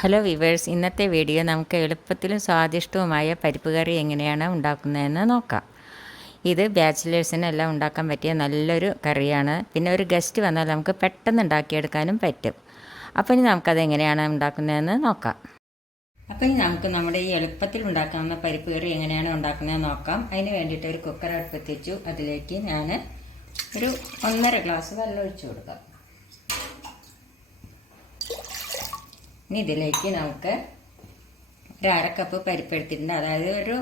Hello viewers ഇന്നത്തെ video നമുക്ക് എളുപ്പത്തിലും സ്വാദിഷ്ടവുമായ പരിപ്പ് കറി എങ്ങനെയാണ് ഉണ്ടാക്കുന്നതെന്ന് നോക്കാം. ഇത് ബാച്ചിലേഴ്സിനെല്ലാം ഉണ്ടാക്കാൻ പറ്റിയ നല്ലൊരു കറിയാണ്. പിന്നെ ഒരു ഗസ്റ്റ് വന്നാൽ നമുക്ക് പെട്ടെന്ന് ഉണ്ടാക്കിയെടുക്കാനും പറ്റും. അപ്പോൾ ഇനി നമുക്കത് എങ്ങനെയാണ് ഉണ്ടാക്കുന്നതെന്ന് നോക്കാം. അപ്പോൾ ഇനി നമുക്ക് നമ്മുടെ ഈ എളുപ്പത്തിൽ ഉണ്ടാക്കാവുന്ന പരിപ്പ് കറി എങ്ങനെയാണ് ഉണ്ടാക്കുന്നതെന്ന് നോക്കാം. അതിന് വേണ്ടിയിട്ട് ഒരു കുക്കർ അടുപ്പത്തിച്ചു അതിലേക്ക് ഞാൻ ഒരു ഒന്നര ഗ്ലാസ് വെള്ളം ഒഴിച്ചു കൊടുക്കാം. ഇനി ഇതിലേക്ക് നമുക്ക് ഒരു അര കപ്പ് പരിപ്പ് എടുത്തിട്ടുണ്ട് അതായത് ഒരു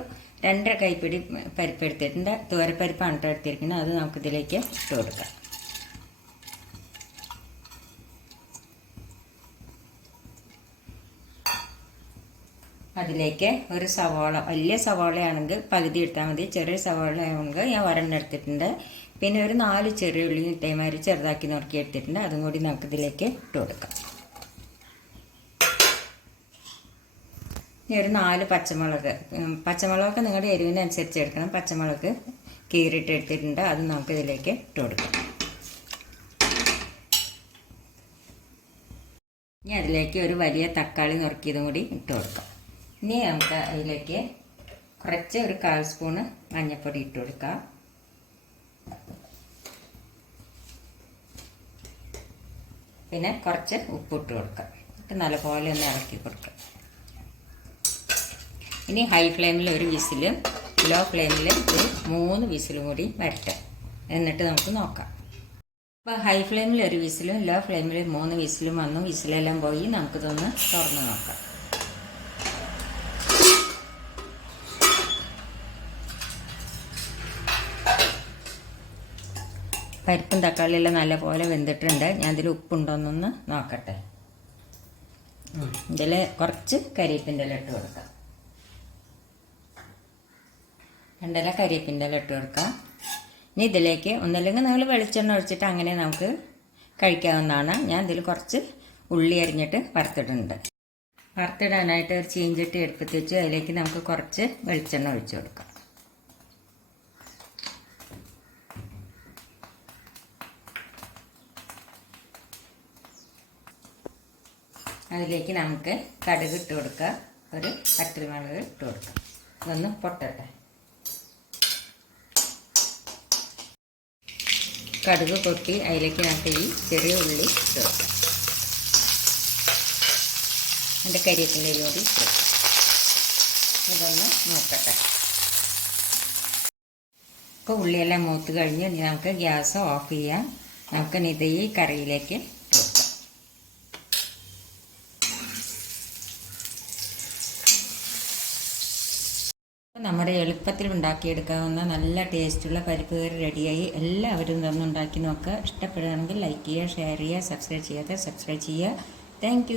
രണ്ടര കൈപ്പിടി പരിപ്പ് എടുത്തിട്ടുണ്ട് തോരപ്പരിപ്പാണ് എടുത്തിരിക്കുന്നത്. അത് നമുക്ക് ഇതിലേക്ക് ഇട്ട് കൊടുക്കാം. അതിലേക്ക് ഒരു സവാള വലിയ സവാളയാണെങ്കിൽ പകുതി എടുത്താൽ മതി. ചെറിയ സവാള ആണെങ്കിൽ ഞാൻ വരണ്ടെടുത്തിട്ടുണ്ട് പിന്നെ ഒരു നാല് ചെറിയ ഉള്ളി ഇട്ടേമാതിരി ചെറുതാക്കി നുറുക്കി എടുത്തിട്ടുണ്ട്. അതും കൂടി നമുക്കിതിലേക്ക് ഇട്ട് കൊടുക്കാം. ഇനി ഒരു നാല് പച്ചമുളക്. പച്ചമുളകൊക്കെ നിങ്ങളുടെ എരിവിനനുസരിച്ച് എടുക്കണം. പച്ചമുളക് കീറിയിട്ട് എടുത്തിട്ടുണ്ട്. അത് നമുക്ക് ഇതിലേക്ക് ഇട്ട് കൊടുക്കാം. ഇനി അതിലേക്ക് ഒരു വലിയ തക്കാളി നുറുക്കിയതും കൂടി ഇട്ട് കൊടുക്കാം. ഇനി നമുക്ക് അതിലേക്ക് കുറച്ച് ഒരു കാൽ സ്പൂണ് മഞ്ഞൾപ്പൊടി ഇട്ട് കൊടുക്കാം. പിന്നെ കുറച്ച് ഉപ്പിട്ട് കൊടുക്കാം. നല്ലപോലെ ഒന്ന് ഇറക്കി കൊടുക്കാം. ഇനി ഹൈ ഫ്ലെയിമിൽ ഒരു വിസിലും ലോ ഫ്ലെയിമിൽ ഒരു മൂന്ന് വിസിലും കൂടി വരട്ടെ. എന്നിട്ട് നമുക്ക് നോക്കാം. അപ്പോൾ ഹൈ ഫ്ലെയിമിൽ ഒരു വിസിലും ലോ ഫ്ലെയിമിൽ മൂന്ന് വിസിലും വന്നു. വിസിലെല്ലാം പോയി നമുക്കിതൊന്ന് തുറന്ന് നോക്കാം. പരിപ്പും തക്കാളിയെല്ലാം നല്ലപോലെ വെന്തിട്ടുണ്ട്. ഞാൻ ഇതിൽ ഉപ്പുണ്ടോന്നൊന്ന് നോക്കട്ടെ. ഇതിൽ കുറച്ച് കരിയപ്പിന്റെ ഇല ഇട്ട് കൊടുക്കാം. രണ്ടില കരിയേപ്പിന്റെ ഇല ഇട്ട് കൊടുക്കാം. ഇനി ഇതിലേക്ക് ഒന്നല്ലെങ്കിൽ നിങ്ങൾ വെളിച്ചെണ്ണ ഒഴിച്ചിട്ട് അങ്ങനെ നമുക്ക് കഴിക്കാവുന്നതാണ്. ഞാൻ ഇതിൽ കുറച്ച് ഉള്ളി അരിഞ്ഞിട്ട് വറുത്തിട്ടുണ്ട്. വറുത്തിടാനായിട്ട് ഒരു ചീഞ്ചട്ടി എടുപ്പത്തി വെച്ച്. അതിലേക്ക് നമുക്ക് കുറച്ച് വെളിച്ചെണ്ണ ഒഴിച്ചു കൊടുക്കാം. അതിലേക്ക് നമുക്ക് കടുക് ഇട്ട് കൊടുക്കുക ഒരു പച്ചമുളക് ഇട്ട് കൊടുക്കാം. ഇതൊന്ന് പൊട്ടട്ടെ. കടുക് പൊട്ടി അതിലേക്ക് നമുക്ക് ഈ ചെറിയ ഉള്ളി ചേർക്കാം എന്റെ കരിയത്തിന്റെ കൂടി ഇതൊന്ന് നോക്കട്ടെ ഇപ്പോൾ ഉള്ളിയെല്ലാം മൂത്ത് കഴിഞ്ഞ്. ഇനി നമുക്ക് ഗ്യാസ് ഓഫ് ചെയ്യാം. നമുക്ക് ഇത് ഈ കറിയിലേക്ക് നമ്മുടെ എളുപ്പത്തിൽ ഉണ്ടാക്കിയെടുക്കാവുന്ന നല്ല ടേസ്റ്റുള്ള പരിപ്പ് കറി റെഡിയായി എല്ലാവരും ഇതൊന്ന് ഉണ്ടാക്കി നോക്കുക. ഇഷ്ടപ്പെടുകയാണെങ്കിൽ ലൈക്ക് ചെയ്യുക ഷെയർ ചെയ്യുക സബ്സ്ക്രൈബ് ചെയ്യാതെ സബ്സ്ക്രൈബ് ചെയ്യുക. താങ്ക്